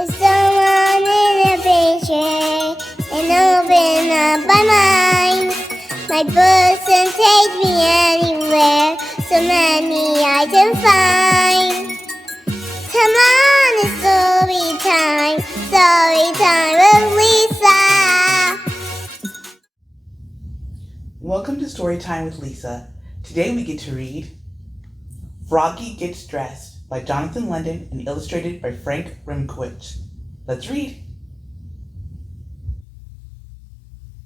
Someone in a picture and open up my mind. My books and take me anywhere, so many I can find. Come on, it's story time with Lisa. Welcome to Storytime with Lisa. Today we get to read Froggy Gets Dressed by Jonathan London and illustrated by Frank Remkiewicz. Let's read.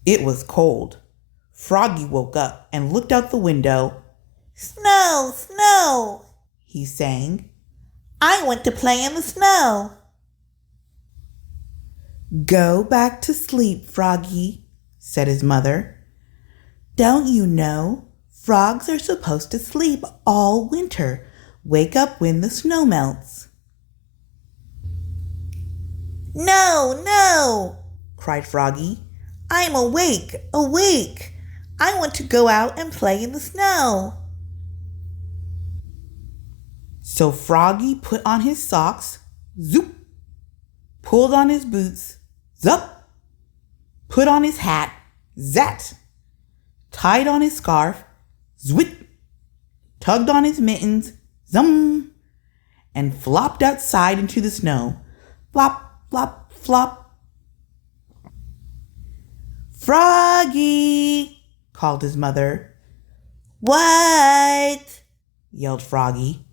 It was cold. Froggy woke up and looked out the window. "Snow, snow," he sang. "I want to play in the snow." "Go back to sleep, Froggy," said his mother. "Don't you know? Frogs are supposed to sleep all winter. Wake up when the snow melts." "No, no," cried Froggy. "I'm awake, awake. I want to go out and play in the snow." So Froggy put on his socks, zoop, pulled on his boots, zup, put on his hat, zat, tied on his scarf, zwit, tugged on his mittens, zum, and flopped outside into the snow. Flop, flop, flop. "Froggy!" called his mother. "What?" yelled Froggy.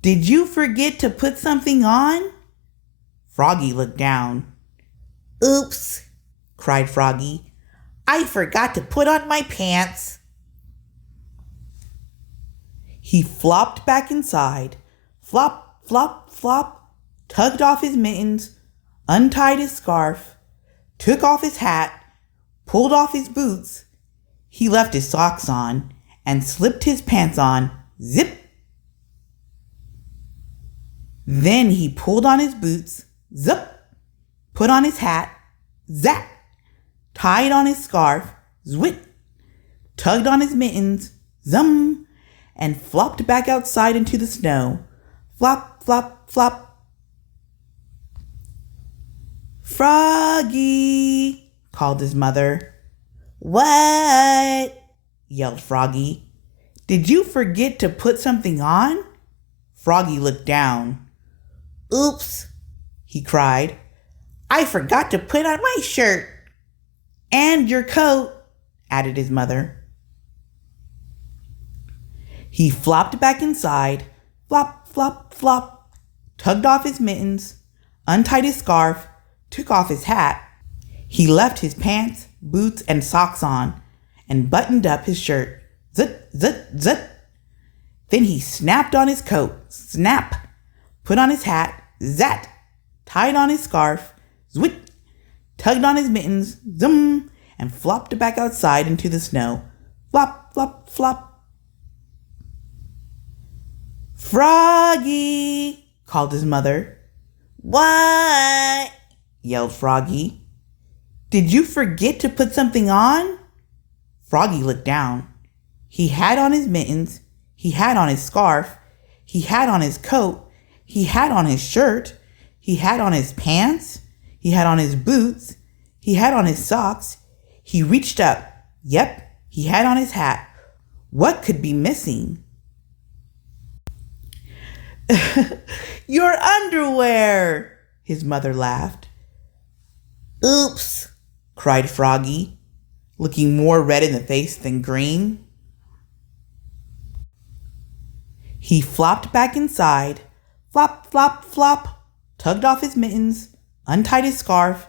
"Did you forget to put something on?" Froggy looked down. "Oops," cried Froggy. "I forgot to put on my pants." He flopped back inside, flop, flop, flop, tugged off his mittens, untied his scarf, took off his hat, pulled off his boots. He left his socks on and slipped his pants on, zip. Then he pulled on his boots, zip, put on his hat, zap, tied on his scarf, zwit, tugged on his mittens, zum, and flopped back outside into the snow. Flop, flop, flop. "Froggy!" called his mother. "What?" yelled Froggy. "Did you forget to put something on?" Froggy looked down. "Oops," he cried. "I forgot to put on my shirt." "And your coat," added his mother. He flopped back inside, flop, flop, flop, tugged off his mittens, untied his scarf, took off his hat. He left his pants, boots, and socks on, and buttoned up his shirt. Zit, zit, zit. Then he snapped on his coat, snap, put on his hat, zat, tied on his scarf, zwit, tugged on his mittens, zum, and flopped back outside into the snow. Flop, flop, flop. "Froggy!" called his mother. "What?" yelled Froggy. "Did you forget to put something on?" Froggy looked down. He had on his mittens, he had on his scarf, he had on his coat, he had on his shirt, he had on his pants, he had on his boots, he had on his socks. He reached up. Yep, he had on his hat. What could be missing? "Your underwear!" his mother laughed. "Oops," cried Froggy, looking more red in the face than green. He flopped back inside, flop, flop, flop, tugged off his mittens, untied his scarf,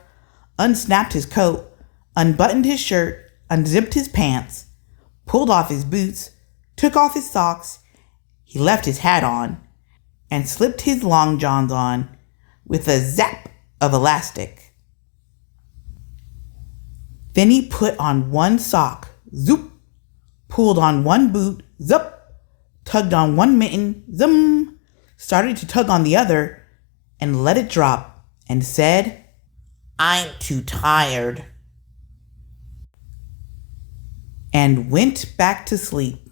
unsnapped his coat, unbuttoned his shirt, unzipped his pants, pulled off his boots, took off his socks. He left his hat on and slipped his long johns on with a zap of elastic. Then he put on one sock, zoop, pulled on one boot, zup, tugged on one mitten, zum, started to tug on the other, and let it drop, and said, "I'm too tired," and went back to sleep.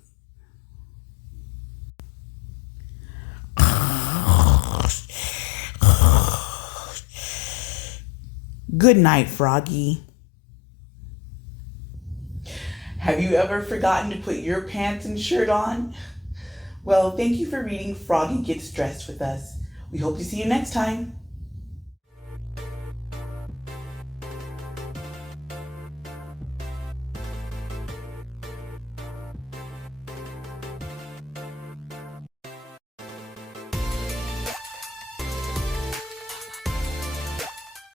Good night, Froggy. Have you ever forgotten to put your pants and shirt on? Well, thank you for reading Froggy Gets Dressed with us. We hope to see you next time.